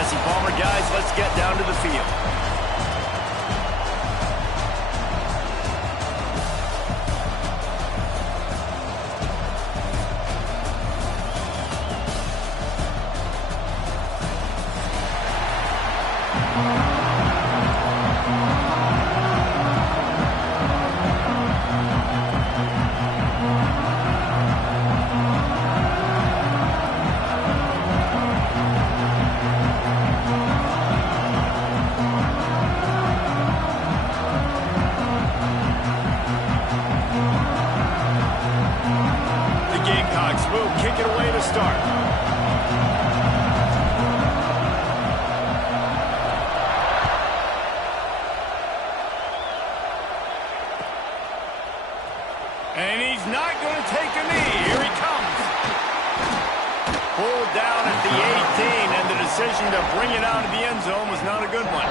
Jesse Palmer. Guys, let's get down to the field. Kick it away to start. And he's not going to take a knee. Here he comes. Pulled down at the 18, and the decision to bring it out of the end zone was not a good one.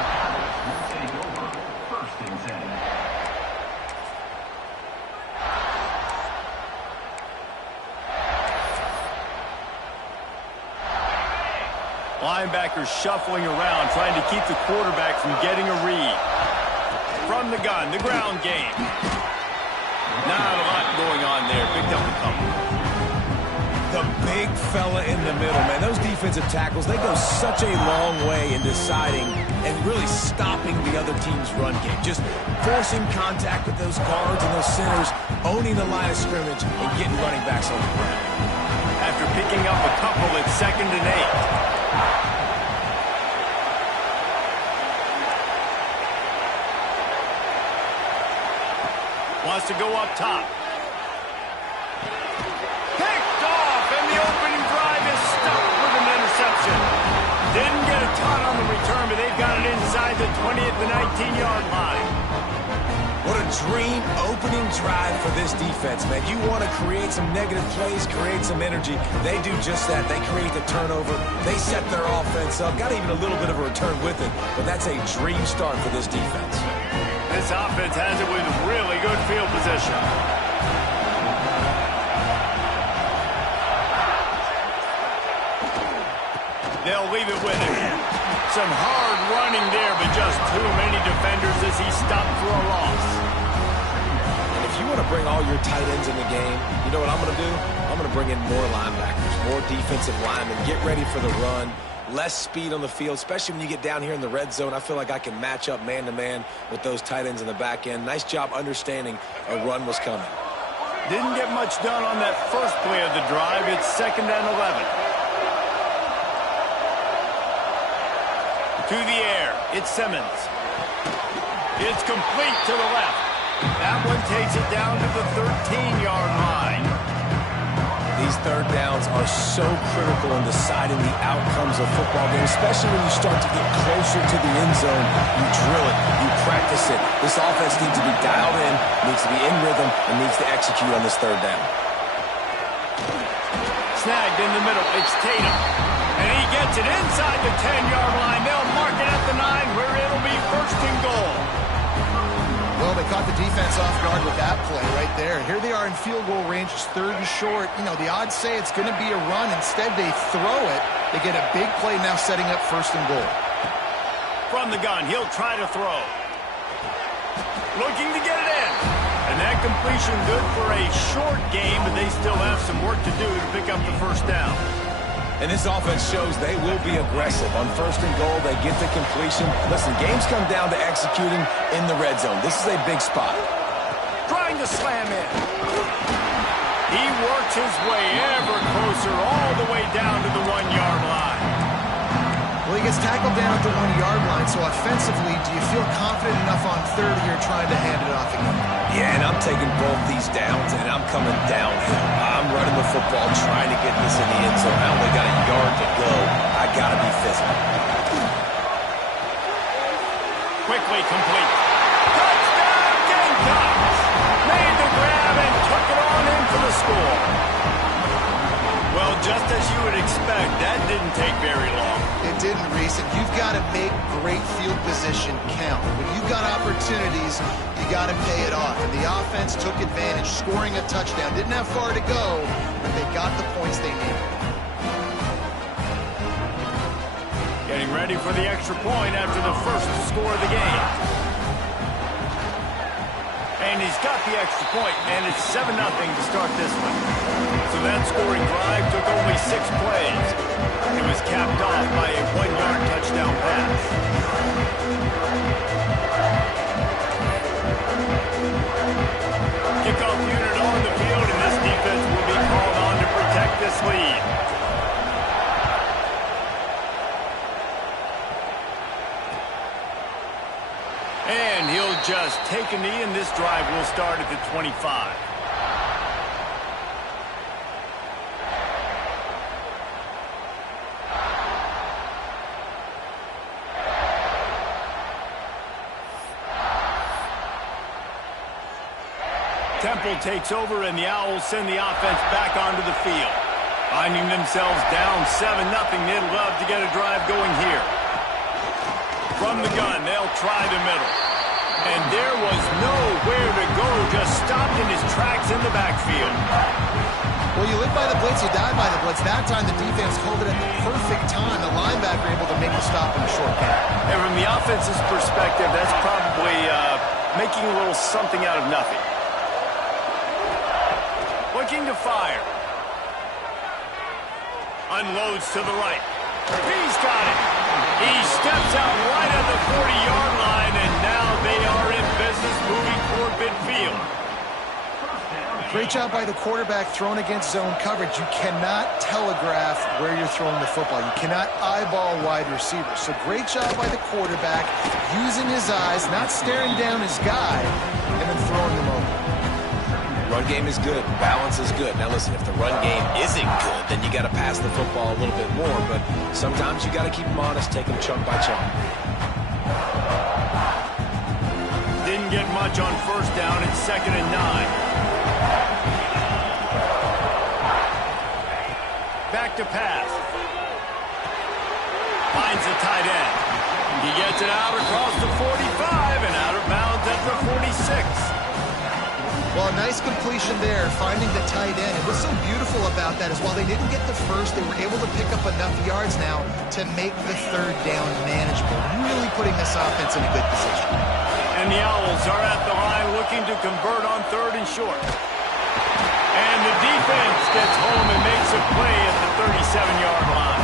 Linebackers shuffling around, trying to keep the quarterback from getting a read. From the gun, the ground game. Not a lot going on there. Picked up a couple. The big fella in the middle, man. Those defensive tackles, they go such a long way in deciding and really stopping the other team's run game. Just forcing contact with those guards and those centers, owning the line of scrimmage, and getting running backs on the ground. After picking up a couple, it's 2nd and 8. Wants to go up top. Picked off, and the opening drive is stuck with an interception. Didn't get a ton on the return, but they've got it inside the 20 at the 19-yard line. What a dream opening drive for this defense, man. You want to create some negative plays, create some energy. They do just that. They create the turnover. They set their offense up. Got even a little bit of a return with it, but that's a dream start for this defense. This offense has it with really good field position. They'll leave it with him. Some hard running there, but just too many defenders as he stopped for a loss. And if you want to bring all your tight ends in the game, you know what I'm going to do? I'm going to bring in more linebackers, more defensive linemen, get ready for the run. Less speed on the field, especially when you get down here in the red zone. I feel like I can match up man-to-man with those tight ends in the back end. Nice job understanding a run was coming. Didn't get much done on that first play of the drive. It's 2nd and 11. To the air. It's Simmons. It's complete to the left. That one takes it down to the 13-yard line. These third downs are so critical in deciding the outcomes of football games, especially when you start to get closer to the end zone. You drill it, you practice it. This offense needs to be dialed in, needs to be in rhythm, and needs to execute on this third down. Snagged in the middle, it's Tatum. And he gets it inside the 10-yard line. They'll mark it at the 9, where it'll be 1st and goal. Well, they caught the defense off guard with that play right there. Here they are in field goal range. It's 3rd and short. You know, the odds say it's going to be a run. Instead, they throw it. They get a big play now setting up 1st and goal. From the gun, he'll try to throw. Looking to get it in. And that completion good for a short game, but they still have some work to do to pick up the 1st down. And this offense shows they will be aggressive. On 1st and goal, they get the completion. Listen, games come down to executing in the red zone. This is a big spot. Trying to slam in. He works his way ever closer all the way down to the 1-yard line. Well, he gets tackled down at the 1-yard line, so offensively, do you feel confident enough on 3rd here trying to hand it off again? Yeah, and I'm taking both these downs, and I'm coming downhill. I'm running the football, trying to get this in the end zone. I only got a yard to go. I got to be physical. Quickly complete. Touchdown, Gamecocks! Made the grab and took it on in for the score. Well, just as you would expect, that didn't take very long. It didn't, Reese, and you've got to make great field position count. When you've got opportunities, you got to pay it off. And the offense took advantage, scoring a touchdown. Didn't have far to go, but they got the points they needed. Getting getting ready for the extra point after the first score of the game. And he's got the extra point, and it's 7-0 to start this one. So that scoring drive took only 6 plays. It was capped off by a 1-yard touchdown pass. Kickoff unit on the field, and this defense will be called on to protect this lead. And he'll just take a knee, and this drive will start at the 25. Temple takes over, and the Owls send the offense back onto the field. Finding themselves down 7-0, they'd love to get a drive going here. From the gun, they'll try the middle. And there was nowhere to go, just stopped in his tracks in the backfield. Well, you live by the blitz, you die by the blitz. That time the defense called it at the perfect time. The linebacker able to make the stop in the short game. And from the offense's perspective, that's probably making a little something out of nothing. Looking to fire. Unloads to the right. He's got it. He steps out right at the 40-yard line, and now they are in business moving toward midfield. Great job by the quarterback throwing against zone coverage. You cannot telegraph where you're throwing the football. You cannot eyeball wide receivers. So great job by the quarterback using his eyes, not staring down his guy, and then throwing him over. Run game is good. Balance is good. Now listen, if the run game isn't good, then you got to pass the football a little bit more. But sometimes you got to keep them honest, take them chunk by chunk. Didn't get much on first down. It's 2nd and 9. Back to pass. Finds the tight end. He gets it out across the 45 and out of bounds at the 46. Well, a nice completion there, finding the tight end. And what's so beautiful about that is while they didn't get the first, they were able to pick up enough yards now to make the 3rd down manageable. Really putting this offense in a good position. And the Owls are at the line looking to convert on 3rd and short. And the defense gets home and makes a play at the 37-yard line.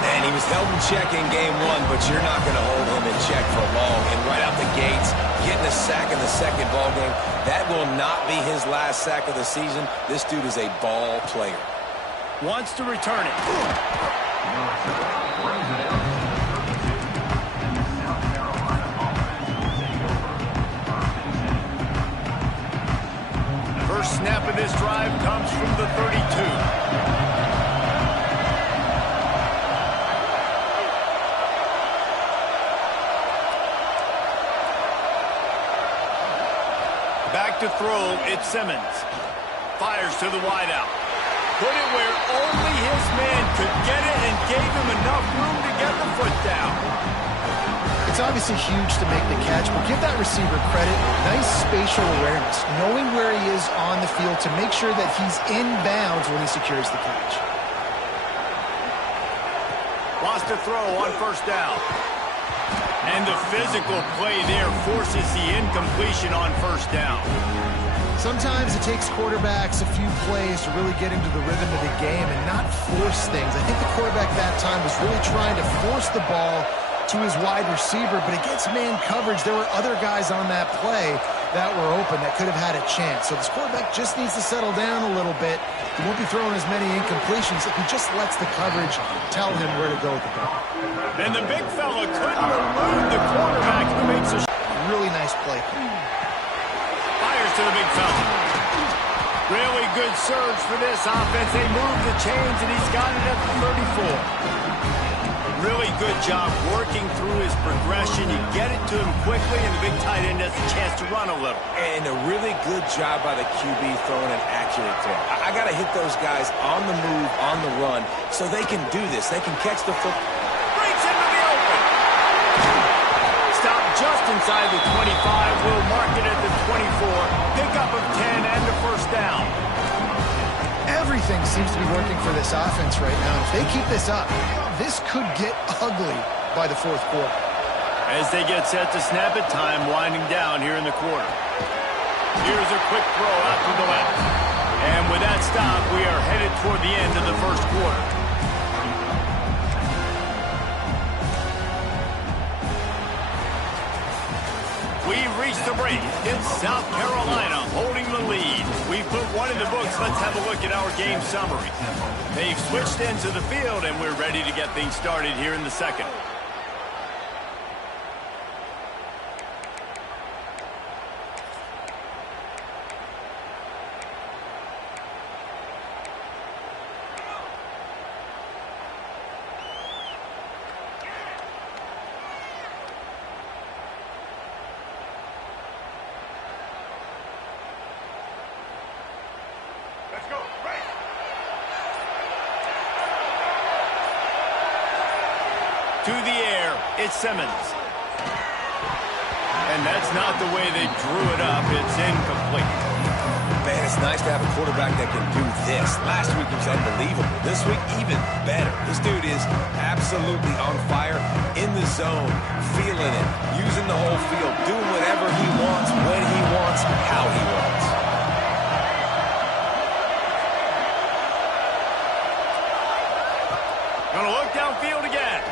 And he was held in check in game 1, but you're not going to hold him in check for long. And right out the gates, getting a sack in the 2nd ball game, that will not be his last sack of the season. This dude is a ball player. Wants to return it. First snap of this drive comes from the 32. Back to throw, it's Simmons. Fires to the wideout. Put it where only his man could get it and gave him enough room to get the foot down. It's obviously huge to make the catch, but give that receiver credit. Nice spatial awareness, knowing where he is on the field to make sure that he's in bounds when he secures the catch. Lost a throw on first down. And the physical play there forces the incompletion on first down. Sometimes it takes quarterbacks a few plays to really get into the rhythm of the game and not force things. I think the quarterback that time was really trying to force the ball to his wide receiver, but against man coverage, there were other guys on that play that were open that could have had a chance. So this quarterback just needs to settle down a little bit. He won't be throwing as many incompletions if he just lets the coverage tell him where to go with the ball. And the big fella couldn't elude the quarterback who makes a really nice play. Fires to the big fella. Really good surge for this offense. They move the chains, and he's got it at the 34. Really good job working through his progression. You get it to him quickly, and the big tight end has a chance to run a little. And a really good job by the QB throwing an accurate throw. I got to hit those guys on the move, on the run, so they can do this. They can catch the football. Breaks into the open. Stop just inside the 25. We'll mark it at the 24. Pickup of 10 and a first down. Everything seems to be working for this offense right now. If they keep this up, this could get ugly by the fourth quarter. As they get set to snap it, time winding down here in the quarter. Here's a quick throw out to the left. And with that stop, we are headed toward the end of the first quarter. We've reached the break. It's South Carolina holding the lead. We've put one in the books. Let's have a look at our game summary. They've switched into the field, and we're ready to get things started here in the second. To the air, it's Simmons. And that's not the way they drew it up. It's incomplete. Man, it's nice to have a quarterback that can do this. Last week was unbelievable. This week, even better. This dude is absolutely on fire, in the zone, feeling it, using the whole field, doing whatever he wants, when he wants, how he wants. Gonna look downfield again.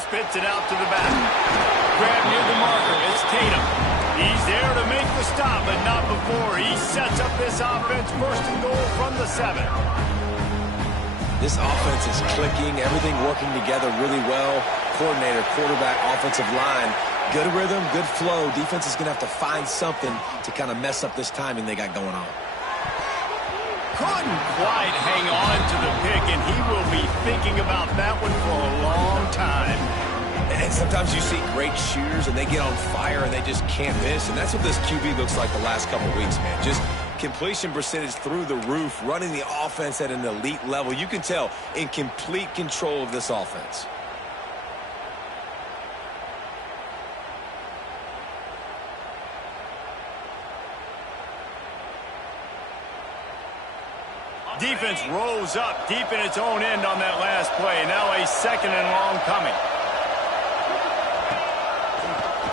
Spits it out to the back. Grab near the marker. It's Tatum. He's there to make the stop, but not before. He sets up this offense first and goal from the 7. This offense is clicking, everything working together really well. Coordinator, quarterback, offensive line. Good rhythm, good flow. Defense is going to have to find something to kind of mess up this timing they got going on. Couldn't quite hang on to the pick, and he will be thinking about that one for a long time. And sometimes you see great shooters, and they get on fire, and they just can't miss. And that's what this QB looks like the last couple weeks, man. Just completion percentage through the roof, running the offense at an elite level. You can tell in complete control of this offense. Defense rose up deep in its own end on that last play. Now a second and long coming.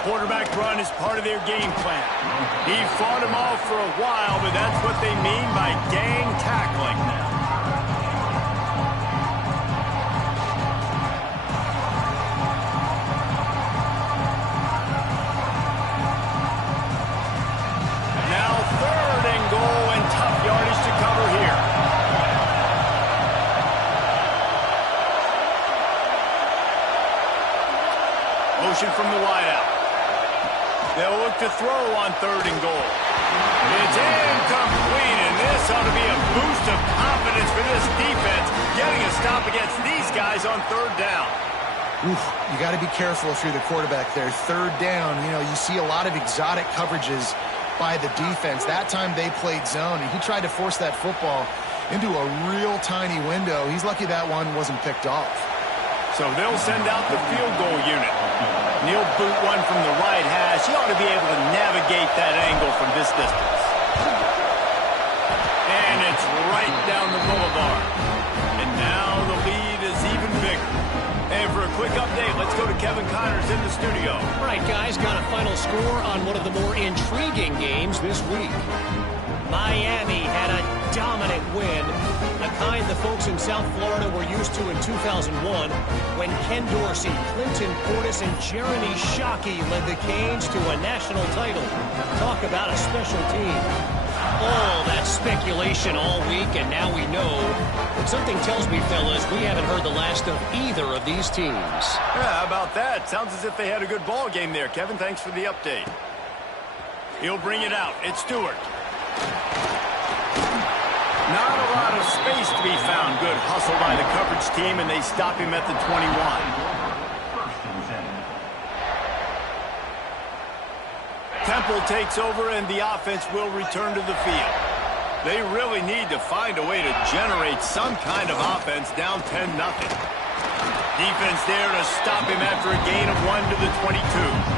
Quarterback run is part of their game plan. He fought them off for a while, but that's what they mean by gang tackling. Now third and goal and tough yardage to cover here. Motion from the wideout. They'll look to throw on third and goal. It's incomplete, and this ought to be a boost of confidence for this defense, getting a stop against these guys on third down. Oof, you got to be careful if you're the quarterback there. Third down, you know, you see a lot of exotic coverages by the defense. That time they played zone, and he tried to force that football into a real tiny window. He's lucky that one wasn't picked off. So they'll send out the field goal unit. He'll boot one from the right hash. He ought to be able to navigate that angle from this distance. And it's right down the boulevard. And now the lead is even bigger. And for a quick update, let's go to Kevin Connors in the studio. All right, guys, got a final score on one of the more intriguing games this week. Miami had a dominant win, the kind the folks in South Florida were used to in 2001 when Ken Dorsey, Clinton Portis, and Jeremy Shockey led the Canes to a national title. Talk about a special team. All that speculation all week, and now we know. But something tells me, fellas, we haven't heard the last of either of these teams. Yeah, how about that? Sounds as if they had a good ball game there. Kevin, thanks for the update. He'll bring it out. It's Stewart. Not a lot of space to be found. Good hustle by the coverage team, and they stop him at the 21. Temple takes over, and the offense will return to the field. They really need to find a way to generate some kind of offense down 10-0. Defense there to stop him after a gain of 1 to the 22.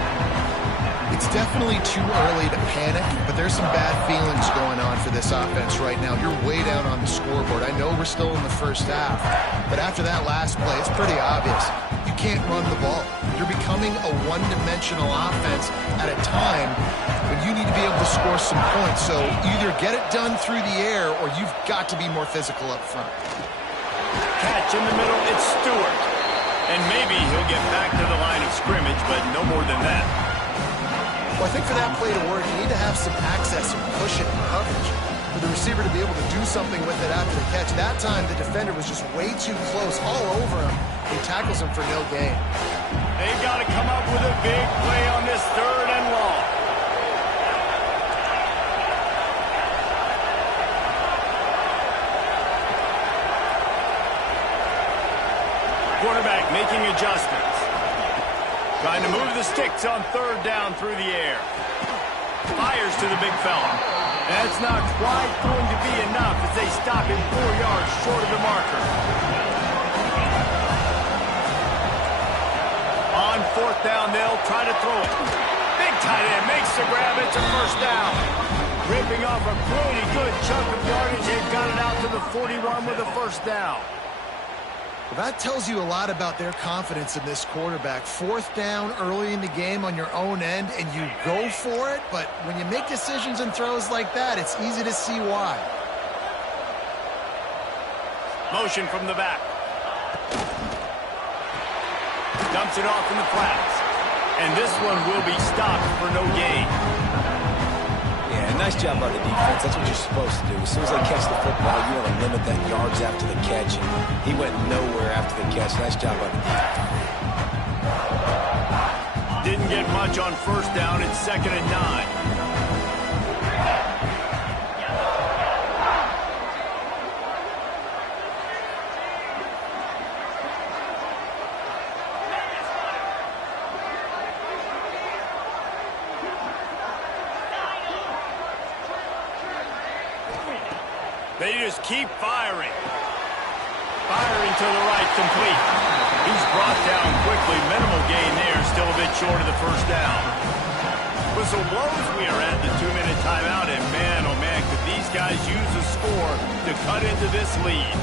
It's definitely too early to panic, but there's some bad feelings going on for this offense right now. You're way down on the scoreboard. I know we're still in the first half, but after that last play, it's pretty obvious. You can't run the ball. You're becoming a one-dimensional offense at a time when you need to be able to score some points. So either get it done through the air or you've got to be more physical up front. Catch in the middle, it's Stewart. And maybe he'll get back to the line of scrimmage, but no more than that. Well, I think for that play to work, you need to have some access and push it in coverage for the receiver to be able to do something with it after the catch. That time, the defender was just way too close, all over him. He tackles him for no gain. They've got to come up with a big play on this 3rd and long. Quarterback making adjustments. Trying to move the sticks on 3rd down through the air. Fires to the big fella. That's not quite going to be enough as they stop him 4 yards short of the marker. On 4th down, they'll try to throw it. Big tight end makes the grab. It's a 1st down. Ripping off a pretty good chunk of yardage. They've got it out to the 41 with a 1st down. Well, that tells you a lot about their confidence in this quarterback. 4th down early in the game on your own end, and you go for it. But when you make decisions and throws like that, it's easy to see why. Motion from the back. Dumps it off in the flats. And this one will be stopped for no gain. Yeah, nice job by the defense. That's what you're supposed to do. As soon as they catch the football, you want to limit that yards after the catch. And he went nowhere after the catch. Nice job by the defense. Didn't get much on 1st down. It's 2nd and 9. They just keep firing. Firing to the right, complete. He's brought down quickly. Minimal gain there, still a bit short of the 1st down. Whistle blows, we are at the 2-minute timeout, and man, oh man, could these guys use a score to cut into this lead.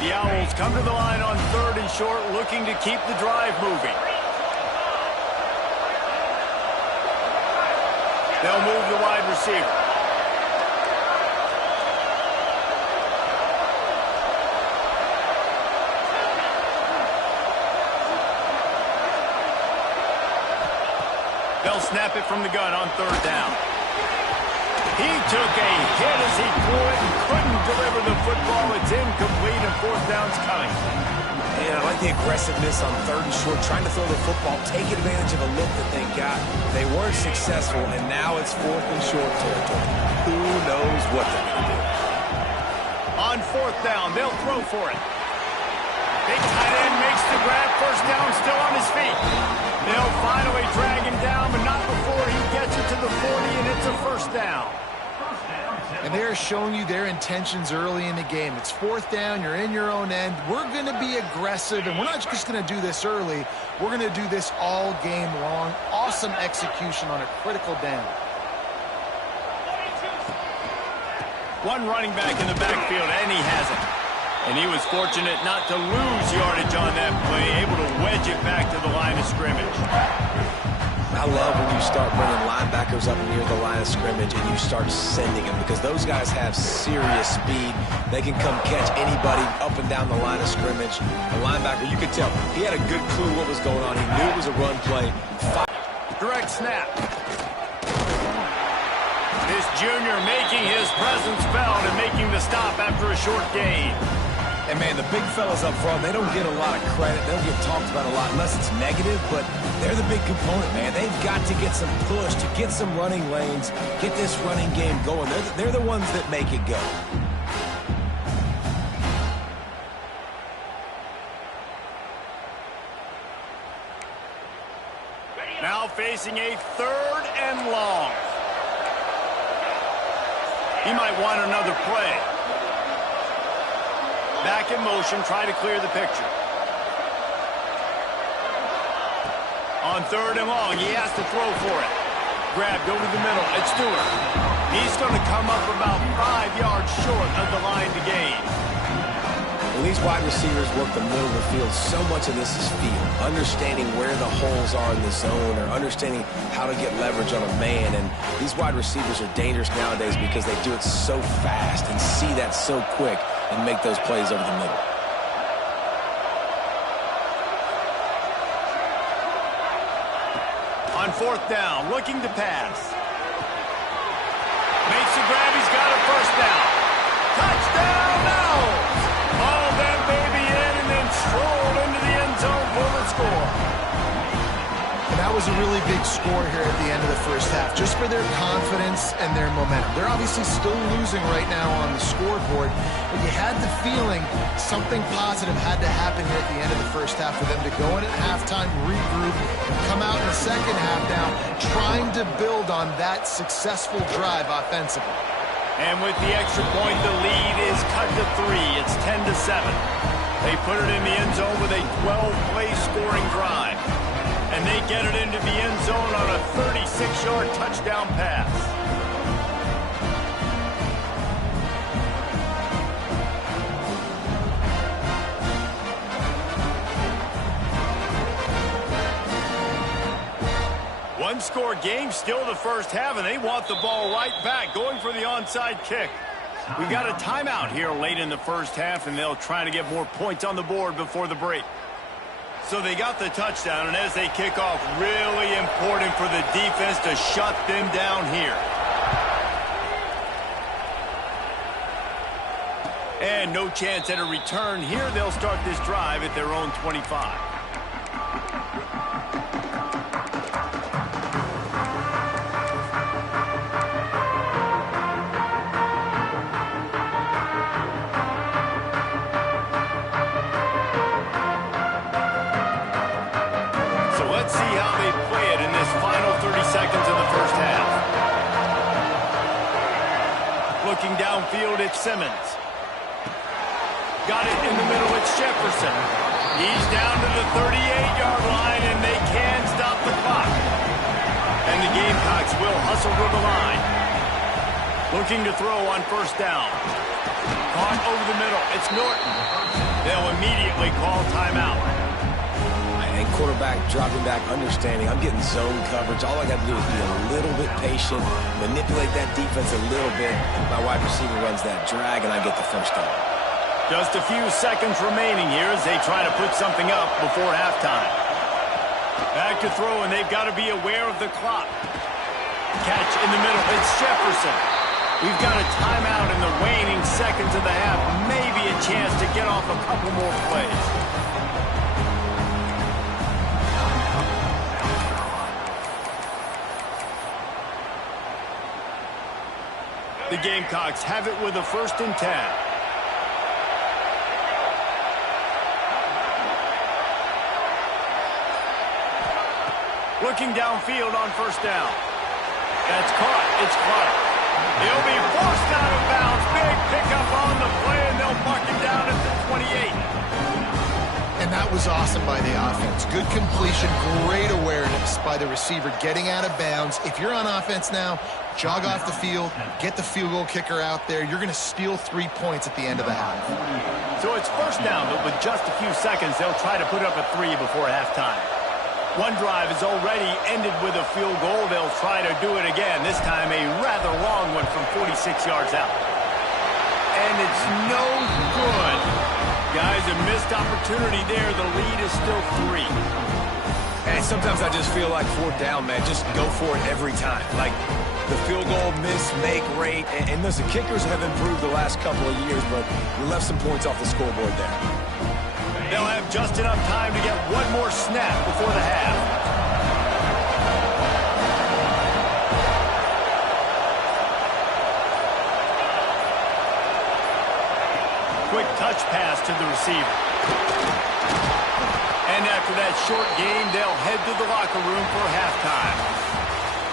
The Owls come to the line on 3rd and short, looking to keep the drive moving. They'll move the wide receiver. They'll snap it from the gun on 3rd down. He took a hit as he threw it and couldn't deliver the football. It's incomplete and 4th down's coming. And I like the aggressiveness on 3rd and short, trying to throw the football, take advantage of a look that they got. They weren't successful, and now it's 4th and short territory. Who knows what they're going to do? On 4th down, they'll throw for it. Big tight end makes the grab. 1st down, still on his feet. They'll finally drag him down, but not before he gets it to the 40, and it's a 1st down. And they're showing you their intentions early in the game. It's 4th down. You're in your own end. We're going to be aggressive, and we're not just going to do this early. We're going to do this all game long. Awesome execution on a critical down. One running back in the backfield, and he has it. And he was fortunate not to lose yardage on that play, able to wedge it back to the line of scrimmage. I love when you start bringing linebackers up near the line of scrimmage and you start sending them, because those guys have serious speed. They can come catch anybody up and down the line of scrimmage. The linebacker, you could tell, he had a good clue what was going on. He knew it was a run play. Direct snap. This junior making his presence felt and making the stop after a short gain. And, man, the big fellas up front, they don't get a lot of credit. They don't get talked about a lot unless it's negative, but they're the big component, man. They've got to get some push, to get some running lanes, get this running game going. They're the ones that make it go. Now facing a 3rd and long. He might want another play. Back in motion, try to clear the picture. On 3rd and long, he has to throw for it. Grabbed over the middle. It's Stewart. He's going to come up about 5 yards short of the line to gain. When these wide receivers work the middle of the field, so much of this is feel. Understanding where the holes are in the zone or understanding how to get leverage on a man. And these wide receivers are dangerous nowadays because they do it so fast and see that so quick and make those plays over the middle. On 4th down, looking to pass. Makes the grab, he's got a 1st down. Touchdown now! All that baby in and then strolled into the end zone for the score. And that was a really big score here at the end of the first half, just for their confidence and their momentum. They're obviously still losing right now on the scoreboard, but you had the feeling something positive had to happen here at the end of the first half for them to go in at halftime, regroup, and come out in the second half now trying to build on that successful drive offensively. And with the extra point, the lead is cut to 3. It's 10-7. They put it in the end zone with a 12-play scoring drive. And they get it into the end zone on a 36-yard touchdown pass. One-score game, still the first half, and they want the ball right back, going for the onside kick. We've got a timeout here late in the first half, and they'll try to get more points on the board before the break. So they got the touchdown, and as they kick off, really important for the defense to shut them down here. And no chance at a return here. They'll start this drive at their own 25. Looking downfield, it's Simmons. Got it in the middle, it's Jefferson. He's down to the 38-yard line, and they can stop the clock. And the Gamecocks will hustle to the line. Looking to throw on 1st down. Caught over the middle, it's Norton. They'll immediately call timeout. And quarterback dropping back, understanding I'm getting zone coverage. All I got to do is be a little bit patient, manipulate that defense a little bit. My wide receiver runs that drag, and I get the 1st down. Just a few seconds remaining here as they try to put something up before halftime. Back to throw, and they've got to be aware of the clock. Catch in the middle, it's Jefferson. We've got a timeout in the waning seconds of the half. Maybe a chance to get off a couple more plays. The Gamecocks have it with a 1st and 10. Looking downfield on 1st down. That's caught. It's Clark. He'll be forced out of bounds. Big pickup on the play, and they'll mark him down at the 28. And that was awesome by the offense. Good completion, great awareness by the receiver getting out of bounds. If you're on offense now, jog off the field, get the field goal kicker out there. You're going to steal 3 points at the end of the half. So it's 1st down, but with just a few seconds, they'll try to put up a 3 before halftime. One drive is already ended with a field goal. They'll try to do it again, this time a rather long one from 46 yards out. And it's no good. Guys, a missed opportunity there. The lead is still 3. And sometimes I just feel like 4th down, man. Just go for it every time. Like the field goal miss, make rate. And listen, kickers have improved the last couple of years, but we left some points off the scoreboard there. They'll have just enough time to get one more snap before the half. Quick touch pass to the receiver. And after that short game, they'll head to the locker room for halftime.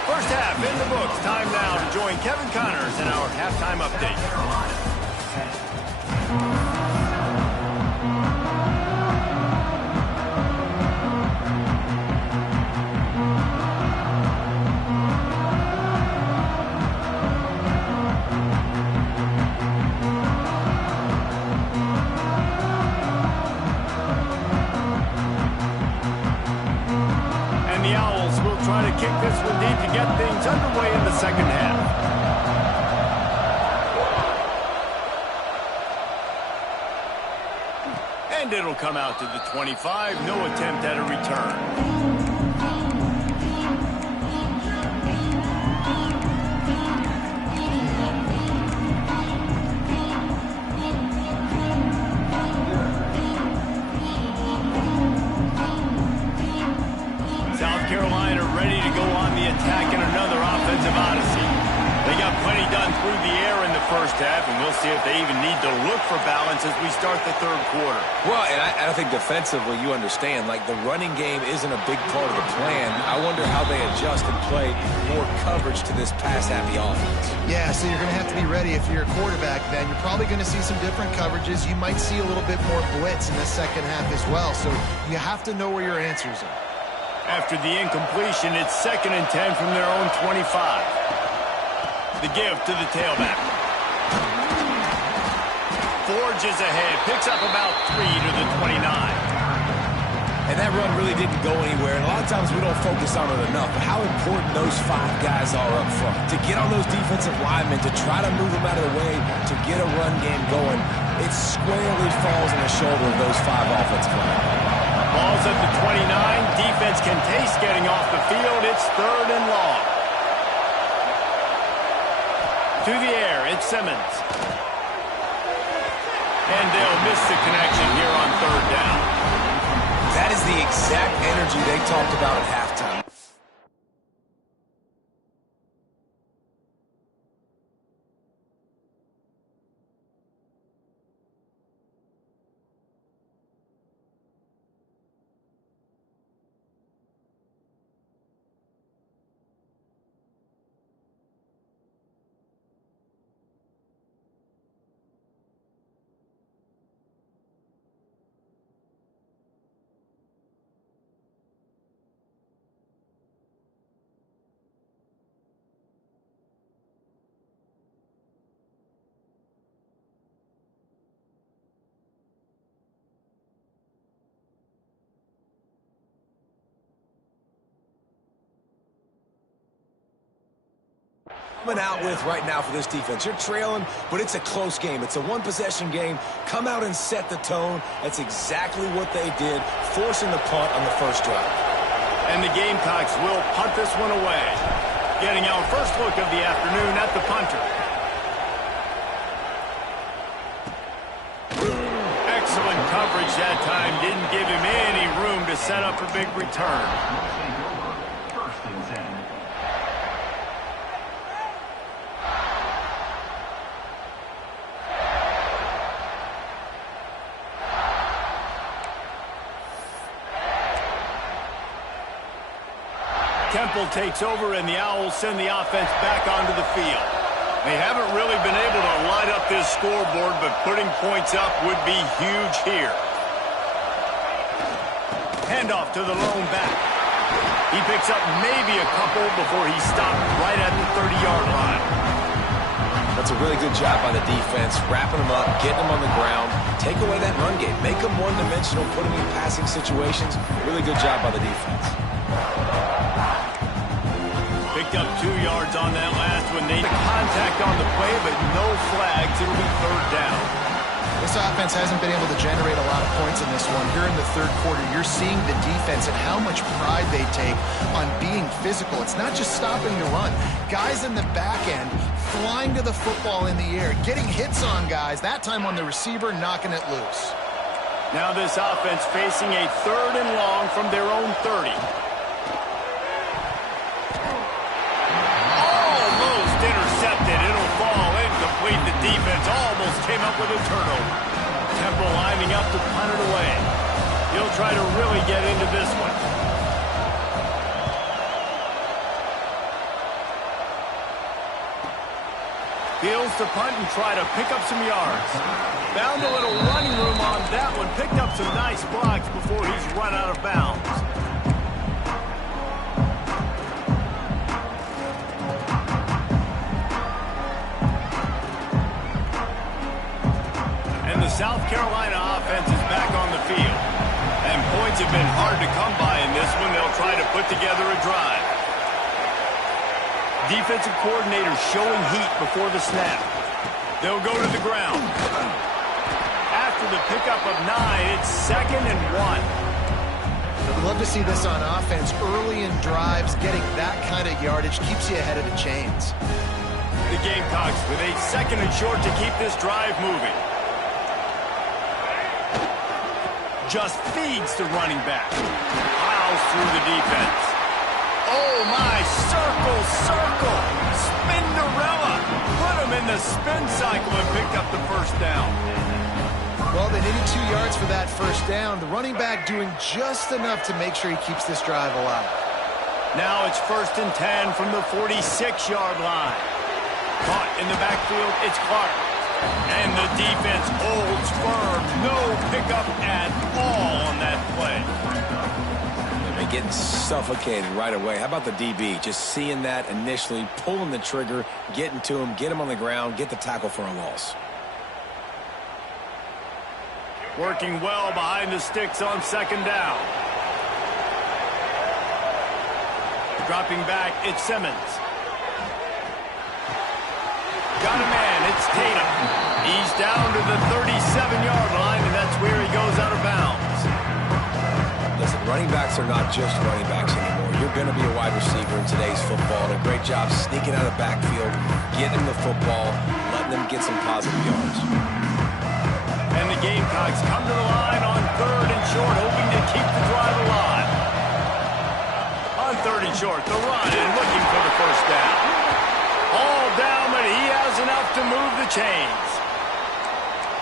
First half in the books. Time now to join Kevin Connors in our halftime update. kick this one deep to get things underway in the second half. And it'll come out to the 25. No attempt at a return. Ready to go on the attack in another offensive odyssey. They got plenty done through the air in the first half, and we'll see if they even need to look for balance as we start the third quarter. Well, and I think defensively, you understand, like the running game isn't a big part of the plan. I wonder how they adjust and play more coverage to this pass-happy offense. Yeah, so you're going to have to be ready if you're a quarterback then. You're probably going to see some different coverages. You might see a little bit more blitz in the second half as well, so you have to know where your answers are. After the incompletion, it's 2nd and 10 from their own 25. The give to the tailback. Forges ahead, picks up about 3 to the 29. And that run really didn't go anywhere, and a lot of times we don't focus on it enough, but how important those 5 guys are up front. To get on those defensive linemen, to try to move them out of the way, to get a run game going, it squarely falls on the shoulder of those 5 offensive linemen. Ball's at the 29. Defense can taste getting off the field. It's 3rd and long. To the air, it's Simmons. And they'll miss the connection here on 3rd down. That is the exact energy they talked about at halftime. Coming out with right now for this defense. You're trailing, but it's a close game. It's a one-possession game. Come out and set the tone. That's exactly what they did, forcing the punt on the first drive. And the Gamecocks will punt this one away. Getting our first look of the afternoon at the punter. Excellent coverage that time. Didn't give him any room to set up a big return. Temple takes over, and the Owls send the offense back onto the field. They haven't really been able to light up this scoreboard, but putting points up would be huge here. Handoff to the lone back. He picks up maybe a couple before he stopped right at the 30-yard line. That's a really good job by the defense, wrapping them up, getting them on the ground, take away that run game, make them one-dimensional, put them in passing situations. Really good job by the defense. Picked up 2 yards on that last one. They contact on the play, but no flags. It'll be 3rd down. This offense hasn't been able to generate a lot of points in this one. Here in the third quarter, you're seeing the defense and how much pride they take on being physical. It's not just stopping the run. Guys in the back end flying to the football in the air, getting hits on guys, that time on the receiver, knocking it loose. Now this offense facing a 3rd and long from their own 30. Intercepted. It'll fall incomplete. The defense almost came up with a turnover. Temple lining up to punt it away. He'll try to really get into this one. Fields to punt and try to pick up some yards. Found a little running room on that one. Picked up some nice blocks before he's run out of bounds. South Carolina offense is back on the field. And points have been hard to come by in this one. They'll try to put together a drive. Defensive coordinator showing heat before the snap. They'll go to the ground. After the pickup of 9, it's 2nd and 1. I'd love to see this on offense. Early in drives, getting that kind of yardage keeps you ahead of the chains. The Gamecocks with a 2nd and short to keep this drive moving. Just feeds the running back. Plows through the defense. Oh, my. Circle, circle. Spinderella. Put him in the spin cycle and picked up the first down. Well, they needed 2 yards for that first down. The running back doing just enough to make sure he keeps this drive alive. Now it's 1st and 10 from the 46-yard line. Caught in the backfield, it's Clark. And the defense holds firm. No pickup at all on that play. They're getting suffocated right away. How about the DB? Just seeing that initially, pulling the trigger, getting to him, get him on the ground, get the tackle for a loss. Working well behind the sticks on 2nd down. Dropping back, it's Simmons. Got a man, it's Tatum. He's down to the 37-yard line, and that's where he goes out of bounds. Listen, running backs are not just running backs anymore. You're going to be a wide receiver in today's football. And a great job sneaking out of the backfield, getting them the football, letting them get some positive yards. And the Gamecocks come to the line on 3rd and short, hoping to keep the drive alive. On 3rd and short, the run and looking for the first down. All down, but he has enough to move the chains.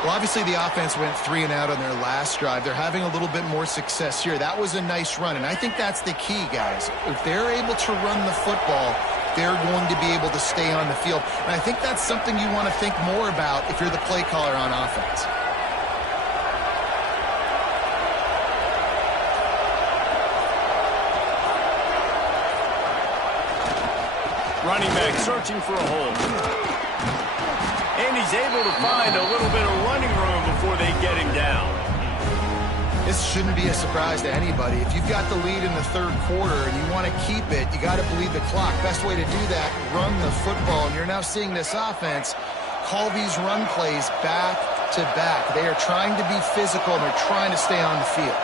Well, obviously the offense went 3 and out on their last drive. They're having a little bit more success here. That was a nice run, and I think that's the key, guys. If they're able to run the football, they're going to be able to stay on the field. And I think that's something you want to think more about if you're the play caller on offense. Running back searching for a hole. And he's able to find a little bit of running room before they get him down. This shouldn't be a surprise to anybody. If you've got the lead in the 3rd quarter and you want to keep it, you got to bleed the clock. Best way to do that, run the football. And you're now seeing this offense call these run plays back to back. They are trying to be physical, and they're trying to stay on the field.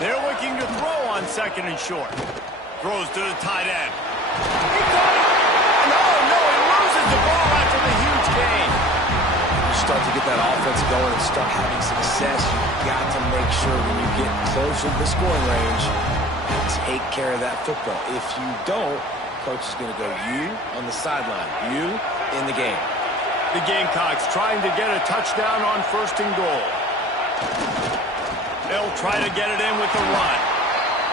They're looking to throw on 2nd and short. Throws to the tight end. He caught it! No, he loses the ball after the huge gain. You start to get that offense going and start having success, you've got to make sure when you get closer to the scoring range, you take care of that football. If you don't, coach is going to go you on the sideline, you in the game. The Gamecocks trying to get a touchdown on 1st and goal. They'll try to get it in with the run.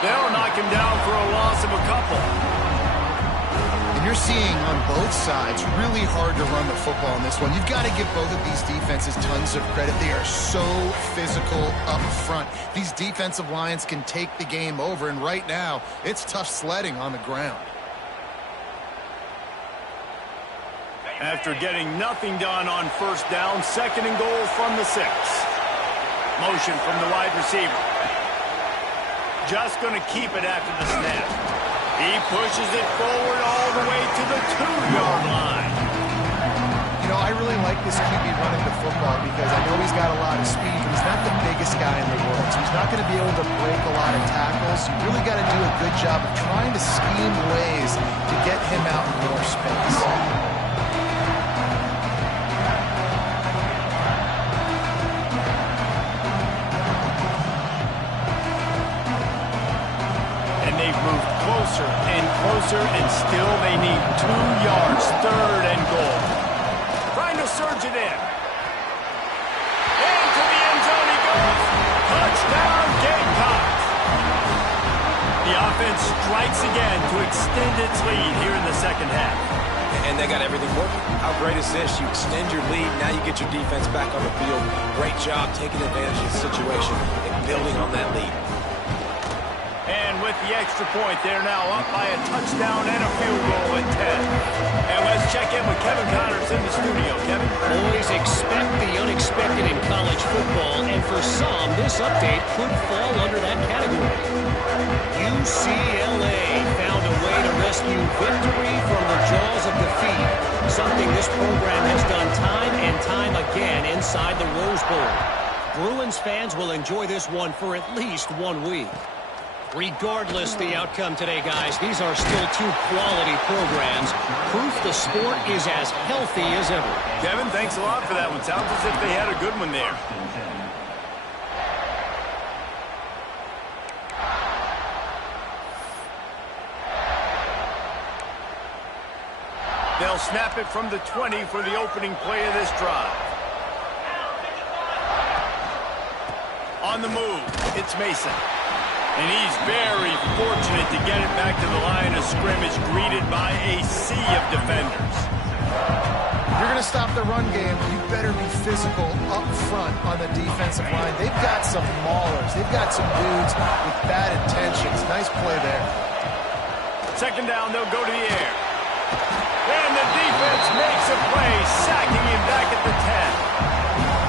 They'll knock him down for a loss of a couple. And you're seeing on both sides really hard to run the football in this one. You've got to give both of these defenses tons of credit. They are so physical up front. These defensive lines can take the game over, and right now, it's tough sledding on the ground. After getting nothing done on 1st down, 2nd and goal from the 6. Motion from the wide receiver. Just going to keep it after the snap. He pushes it forward all the way to the 2-yard line. You know, I really like this QB running the football because I know he's got a lot of speed, but he's not the biggest guy in the world. So he's not going to be able to break a lot of tackles. You really got to do a good job of trying to scheme ways to get him out in more space. Closer and closer, and still they need 2 yards. 3rd and goal. Trying to surge it in. Into the end zone he goes. Touchdown, Gamecocks. The offense strikes again to extend its lead here in the 2nd half. And they got everything working. How great is this? You extend your lead, now you get your defense back on the field. Great job taking advantage of the situation and building on that lead. And with the extra point, they're now up by a touchdown and a field goal at 10. And let's check in with Kevin Connors in the studio. Kevin? Boys, expect the unexpected in college football, and for some, this update could fall under that category. UCLA found a way to rescue victory from the jaws of defeat, something this program has done time and time again inside the Rose Bowl. Bruins fans will enjoy this one for at least 1 week. Regardless the outcome today, guys, these are still two quality programs. Proof the sport is as healthy as ever. Kevin, thanks a lot for that one. Sounds as if they had a good one there. They'll snap it from the 20 for the opening play of this drive. On the move, it's Mason. And he's very fortunate to get it back to the line of scrimmage, greeted by a sea of defenders. If you're going to stop the run game, you better be physical up front on the defensive line. They've got some maulers. They've got some dudes with bad intentions. Nice play there. Second down, they'll go to the air. And the defense makes a play, sacking him back at the 10.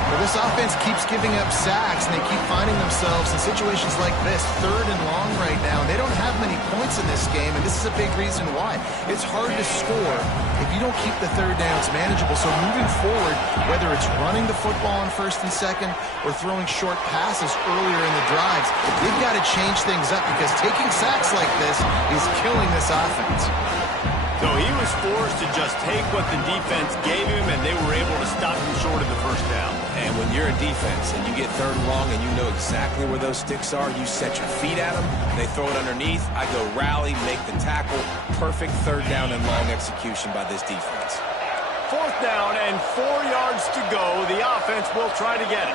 Well, this offense keeps giving up sacks, and they keep finding themselves in situations like this, 3rd and long right now. They don't have many points in this game, and this is a big reason why. It's hard to score if you don't keep the 3rd downs manageable. So moving forward, whether it's running the football on 1st and 2nd or throwing short passes earlier in the drives, they've got to change things up because taking sacks like this is killing this offense. So he was forced to just take what the defense gave him, and they were able to stop him short of the 1st down. And when you're a defense and you get 3rd and long and you know exactly where those sticks are, you set your feet at them, they throw it underneath, I go rally, make the tackle. Perfect 3rd down and long execution by this defense. 4th down and 4 yards to go. The offense will try to get it.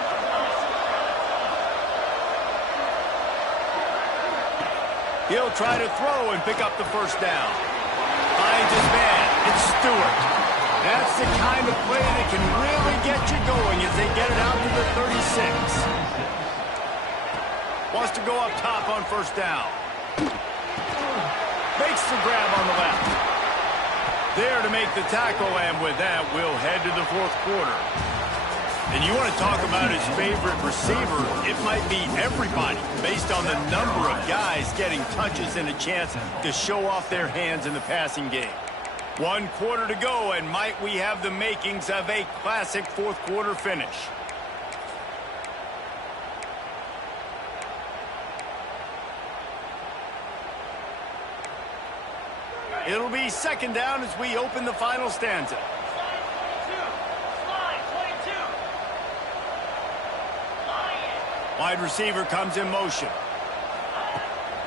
He'll try to throw and pick up the 1st down. Finds his man. It's Stewart. That's the kind of play that can really get you going as they get it out to the 36. Wants to go up top on 1st down. Makes the grab on the left. There to make the tackle, and with that, we'll head to the 4th quarter. And you want to talk about his favorite receiver, it might be everybody, based on the number of guys getting touches and a chance to show off their hands in the passing game. 1 quarter to go, and might we have the makings of a classic 4th quarter finish. It'll be 2nd down as we open the final stanza. Wide receiver comes in motion.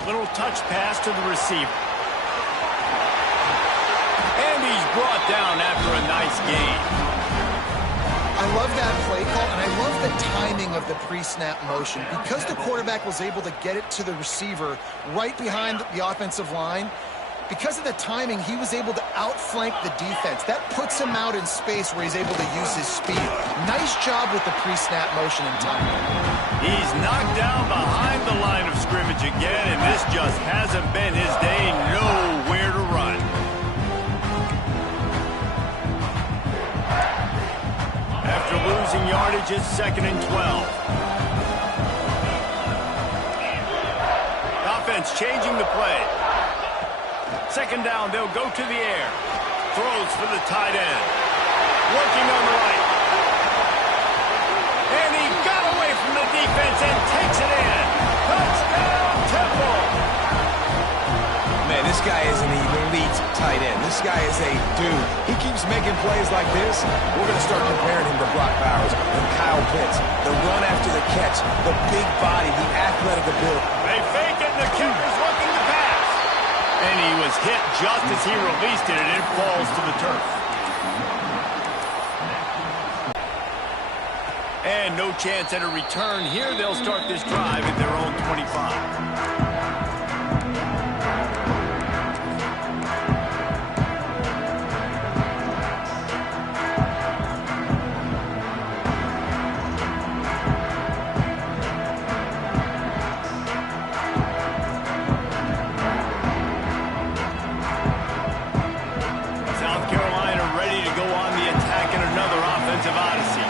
Little touch pass to the receiver. And he's brought down after a nice gain. I love that play call, and I love the timing of the pre-snap motion. Because the quarterback was able to get it to the receiver right behind the offensive line, because of the timing, he was able to outflank the defense. That puts him out in space where he's able to use his speed. Nice job with the pre-snap motion and timing. He's knocked down behind the line of scrimmage again, and this just hasn't been his day. Nowhere to run. After losing yardage, it's 2nd and 12. Offense changing the play. 2nd down, they'll go to the air. Throws for the tight end. Working on the right. And he got away from the defense and takes it in. Touchdown, Temple! Man, this guy is an elite tight end. This guy is a dude. He keeps making plays like this. We're going to start comparing him to Brock Bowers and Kyle Pitts. The run after the catch, the big body, the athletic ability. They fake it, and the kicker's looking to pass. And he was hit just as he released it, and it falls to the turf. And no chance at a return here. They'll start this drive at their own 25. South Carolina ready to go on the attack in another offensive odyssey.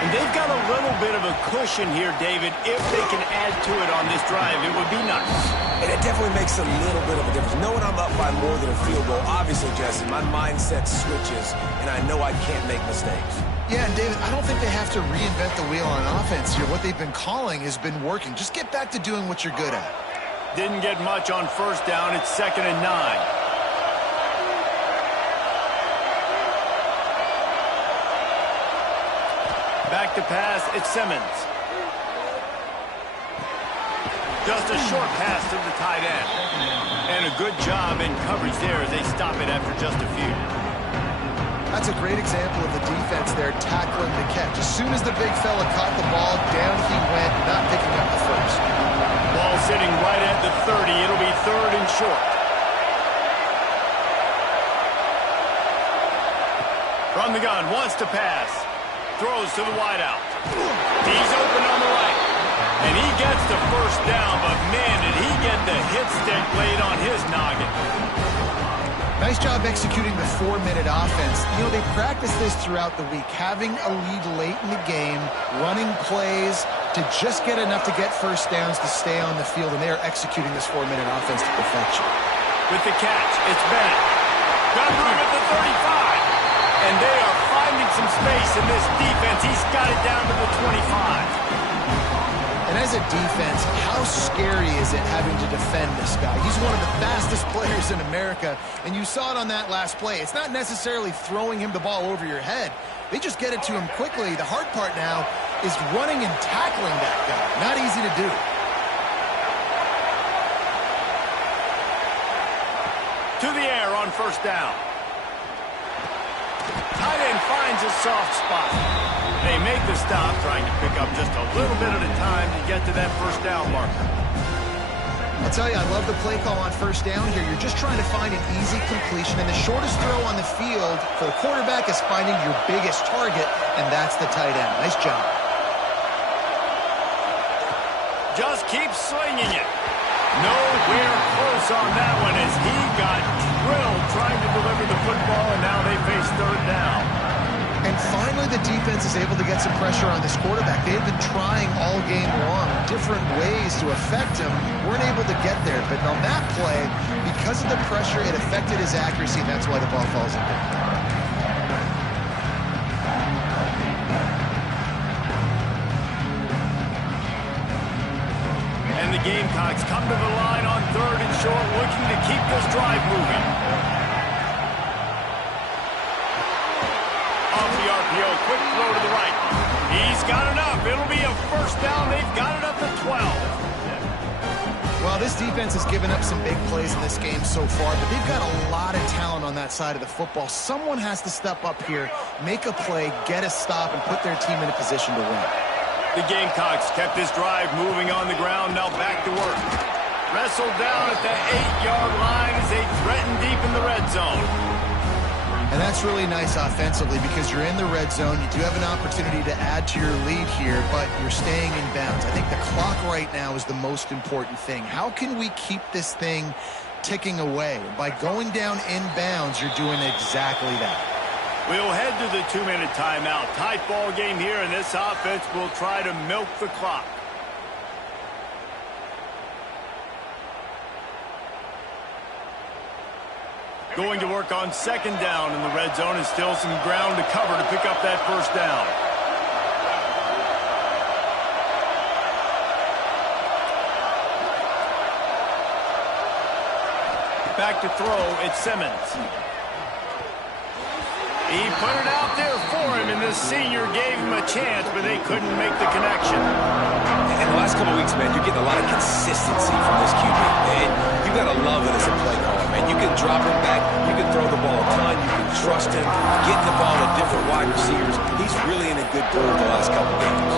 And they've got a little bit of a cushion here, David. If they can add to it on this drive, it would be nice. And it definitely makes a little bit of a difference. Knowing I'm up by more than a field goal, obviously, Jesse, my mindset switches, and I know I can't make mistakes. Yeah, and David, I don't think they have to reinvent the wheel on offense here. What they've been calling has been working. Just get back to doing what you're good at. Didn't get much on first down. It's 2nd and 9. Back to pass, it's Simmons. Just a short pass to the tight end. And a good job in coverage there as they stop it after just a few. That's a great example of the defense there tackling the catch. As soon as the big fella caught the ball, down he went, not picking up the first. Ball sitting right at the 30. It'll be 3rd and short. From the gun, wants to pass. Throws to the wideout. He's open on the right. And he gets the first down, but man, did he get the hit stick laid on his noggin. Nice job executing the 4-minute offense. You know, they practice this throughout the week, having a lead late in the game, running plays to just get enough to get first downs to stay on the field, and they are executing this 4-minute offense to perfection. With the catch, it's Bennett. Got room at the 35. And they are finding some space in this defense. He's got it down to the 25. And as a defense, how scary is it having to defend this guy? He's one of the fastest players in America, and you saw it on that last play. It's not necessarily throwing him the ball over your head. They just get it to him quickly. The hard part now is running and tackling that guy. Not easy to do. To the air on first down. Tight end finds a soft spot. They make the stop, trying to pick up just a little bit at a time to get to that first down marker. I'll tell you, I love the play call on first down here. You're just trying to find an easy completion, and the shortest throw on the field for the quarterback is finding your biggest target, and that's the tight end. Nice job. Just keep slinging it. Nowhere close on that one as he got drilled trying to deliver the football, and now they face 3rd down. And finally, the defense is able to get some pressure on this quarterback. They've been trying all game long different ways to affect him. Weren't able to get there, but on that play, because of the pressure, it affected his accuracy, and that's why the ball falls in there. And the Gamecocks come to the line on 3rd and short, looking to keep this drive moving. Off the RPO, quick throw to the right. He's got enough. It'll be a first down. They've got it up to 12. Well, this defense has given up some big plays in this game so far, but they've got a lot of talent on that side of the football. Someone has to step up here, make a play, get a stop, and put their team in a position to win. The Gamecocks kept this drive moving on the ground. Now back to work. Wrestled down at the 8-yard line as they threaten deep in the red zone. And that's really nice offensively because you're in the red zone. You do have an opportunity to add to your lead here, but you're staying in bounds. I think the clock right now is the most important thing. How can we keep this thing ticking away? By going down in bounds, you're doing exactly that. We'll head to the 2-minute timeout. Tight ball game here, and this offense will try to milk the clock. Going to work on 2nd down in the red zone, and still some ground to cover to pick up that first down. Back to throw, it's Simmons. He put it out there for him, and the senior gave him a chance, but they couldn't make the connection. In the last couple of weeks, man, you're getting a lot of consistency from this QB. And you got to love it as a play caller, man. You can drop him back, you can throw the ball a ton, you can trust him, getting the ball to different wide receivers. He's really in a good groove the last couple of games.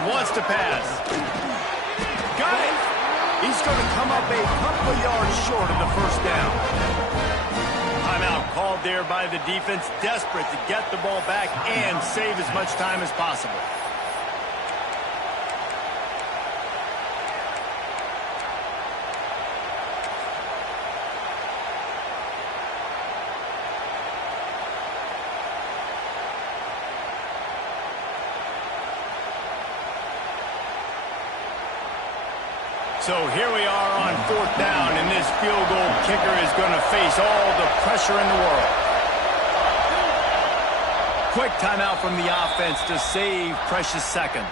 Wants to pass. Got it. He's going to come up a couple of yards short of the first down. Timeout called there by the defense, desperate to get the ball back and save as much time as possible. So here we are on fourth down, and this field goal kicker is going to face all the pressure in the world. Quick timeout from the offense to save precious seconds.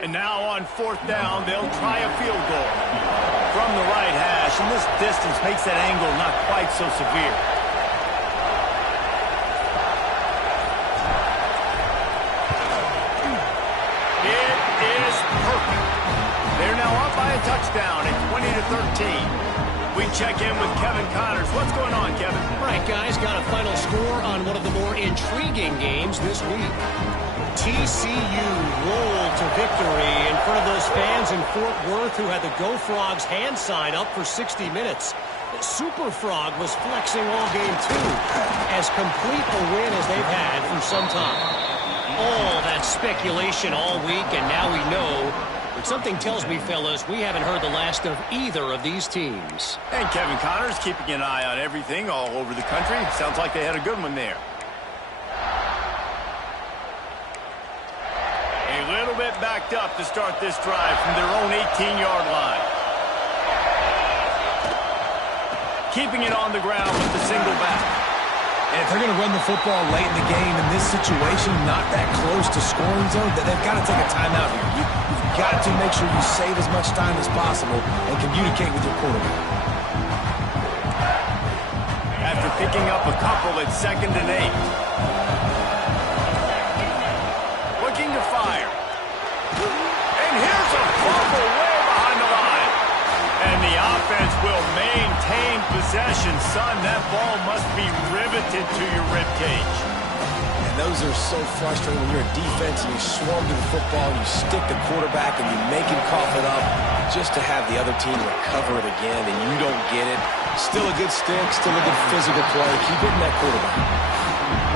And now on fourth down, they'll try a field goal from the right hash, and this distance makes that angle not quite so severe. It is perfect. They're now up by a touchdown at 20-13. We check in with Kevin Connors. What's going on, Kevin? All right, guys, got a final score on one of the more intriguing games this week. TCU rolled to victory in front of those fans in Fort Worth who had the Go Frogs hand sign up for 60 minutes. Super Frog was flexing all game too, as complete a win as they've had for some time. All that speculation all week, and now we know. But something tells me, fellas, we haven't heard the last of either of these teams. And Kevin Connors keeping an eye on everything all over the country. Sounds like they had a good one there. A little bit backed up to start this drive from their own 18-yard line. Keeping it on the ground with the single back. And if they're going to run the football late in the game in this situation, not that close to scoring zone, that they've got to take a timeout here. You've got to make sure you save as much time as possible and communicate with your quarterback. After picking up a couple at 2nd and 8. Looking to fire. And here's a fumble way behind the line. And the offense will maintain possession. Son, that ball must be riveted to your ribcage. And those are so frustrating when you're a defense and you swarm to the football, you stick the quarterback and you make him cough it up just to have the other team recover it again and you don't get it. Still a good stick, still a good physical play. Keep hitting that quarterback.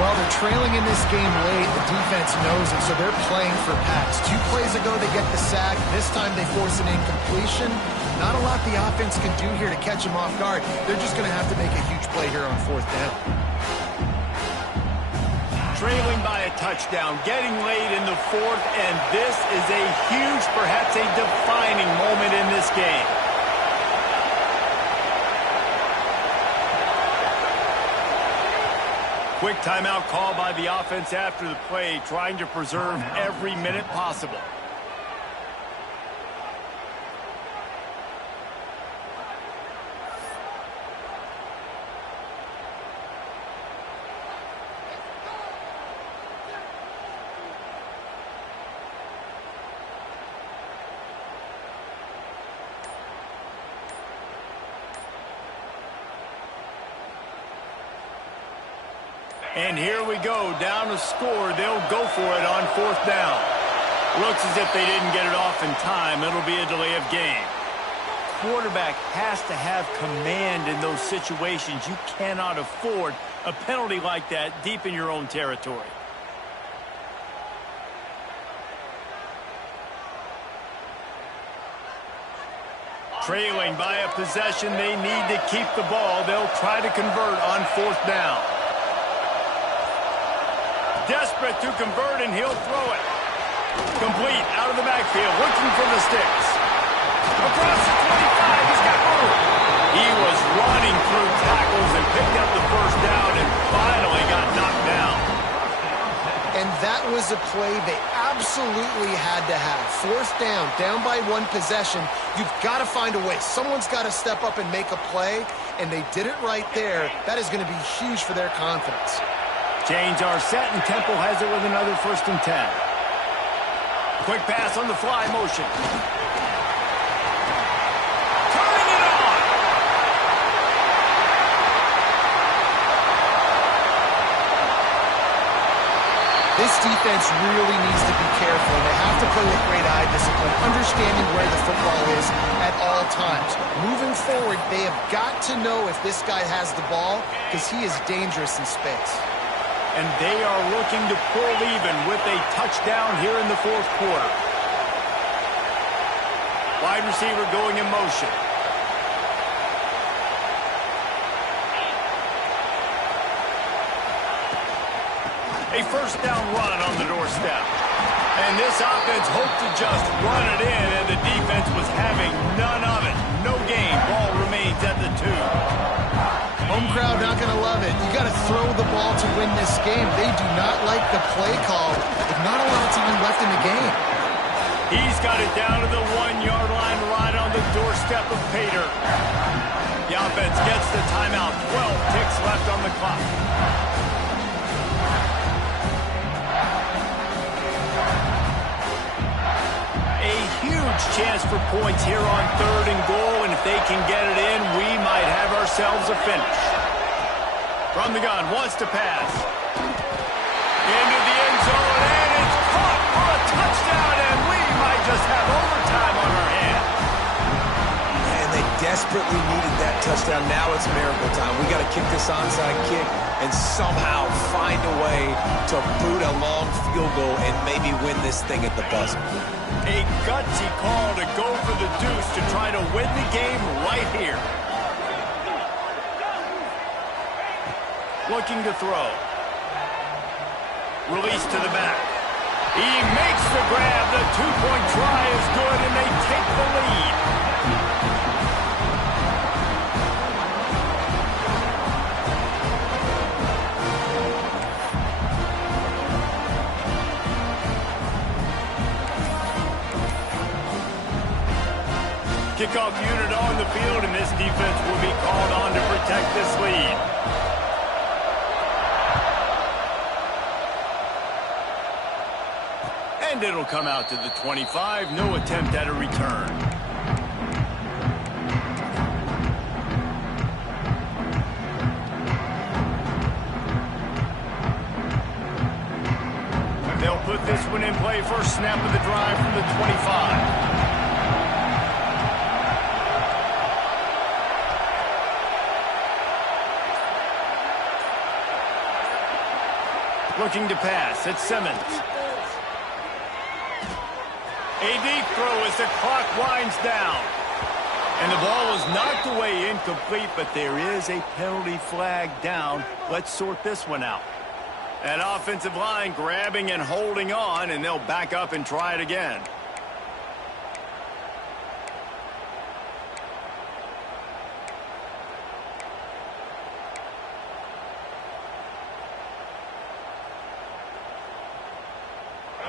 Well, they're trailing in this game late. The defense knows it, so they're playing for pass. 2 plays ago, they get the sack. This time, they force an incompletion. Not a lot the offense can do here to catch them off guard. They're just going to have to make a huge play here on fourth down. Trailing by a touchdown, getting late in the fourth, and this is a huge, perhaps a defining moment in this game. Quick timeout call by the offense after the play, trying to preserve every minute possible. And here we go, down to score. They'll go for it on fourth down. Looks as if they didn't get it off in time. It'll be a delay of game. Quarterback has to have command in those situations. You cannot afford a penalty like that deep in your own territory. Trailing by a possession, they need to keep the ball. They'll try to convert on fourth down. Desperate to convert, and he'll throw it. Complete, out of the backfield, looking for the sticks. Across the 25, he's got room. He was running through tackles and picked up the first down and finally got knocked down. And that was a play they absolutely had to have. Fourth down, down by 1 possession. You've got to find a way. Someone's got to step up and make a play, and they did it right there. That is going to be huge for their confidence. Change our set, and Temple has it with another 1st and 10. Quick pass on the fly motion. Turning it on. This defense really needs to be careful. They have to play with great eye discipline, understanding where the football is at all times. Moving forward, they have got to know if this guy has the ball because he is dangerous in space. And they are looking to pull even with a touchdown here in the fourth quarter. Wide receiver going in motion. A first down run on the doorstep. And this offense hoped to just run it in, and the defense was having none of it. No gain. Ball remains at the 2. Home crowd not going to love it. You got to throw the ball to win this game. They do not like the play call with not a lot of time left in the game. He's got it down to the 1-yard line right on the doorstep of Pater. The offense gets the timeout. 12 ticks left on the clock. A huge chance for points here on 3rd and goal, and if they can get it in, we might have ourselves a finish. From the gun, wants to pass. Into the end zone, and it's caught for a touchdown, and we might just have overtime on our hands. And they desperately needed that touchdown. Now it's miracle time. We got to kick this onside kick and somehow find a way to boot a long field goal and maybe win this thing at the buzzer. A gutsy call to go for the deuce to try to win the game right here. Looking to throw. Release to the back. He makes the grab. The 2-point try is good, and they take the lead. Kickoff unit on the field, and this defense will be called on to protect this lead. And it'll come out to the 25. No attempt at a return. They'll put this one in play. First snap of the drive from the 25. Looking to pass. It's Simmons. A deep throw as the clock winds down. And the ball was knocked away incomplete, but there is a penalty flag down. Let's sort this one out. That offensive line grabbing and holding on, and they'll back up and try it again.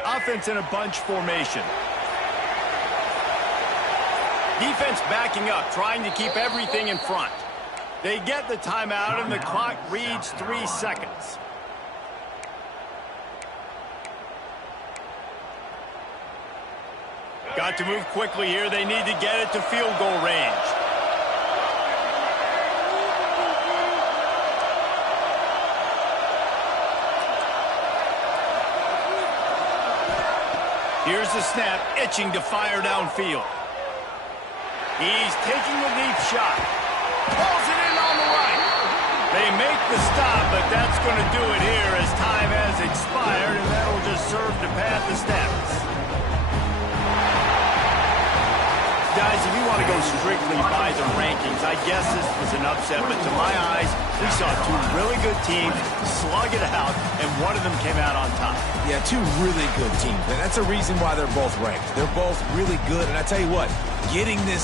Offense in a bunch formation. Defense backing up, trying to keep everything in front. They get the timeout, and the clock reads 3 seconds. Got to move quickly here. They need to get it to field goal range. Here's the snap, itching to fire downfield. He's taking the deep shot. Pulls it in on the right. They make the stop, but that's going to do it here as time has expired, and that'll just serve to pad the stats. Guys, if you want to go strictly by the rankings, I guess this was an upset, but to my eyes, we saw 2 really good teams slug it out, and one of them came out on top. Yeah, 2 really good teams, and that's a reason why they're both ranked. They're both really good, and I tell you what, getting this